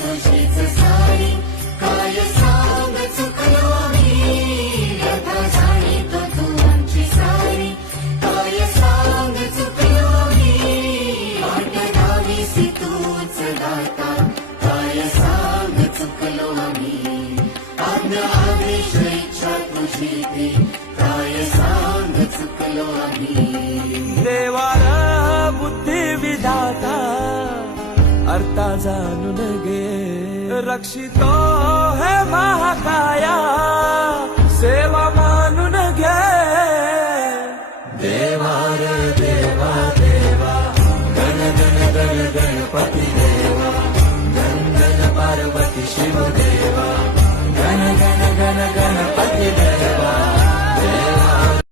तुझीच सारी काय सांग चुकलो आम्ही, व्यथा जाणीतो तू आमची सारी काय सांग चुकलो आम्ही, वाट लावीसी तूच दाता काय सांग चुकलो आम्ही, आज्ञा आदेश इच्छा तुझी ती काय सांग चुकलो आम्ही. देवार बुद्धी विधाता अर्था जाणून घे, रक्षितो हे महाकाया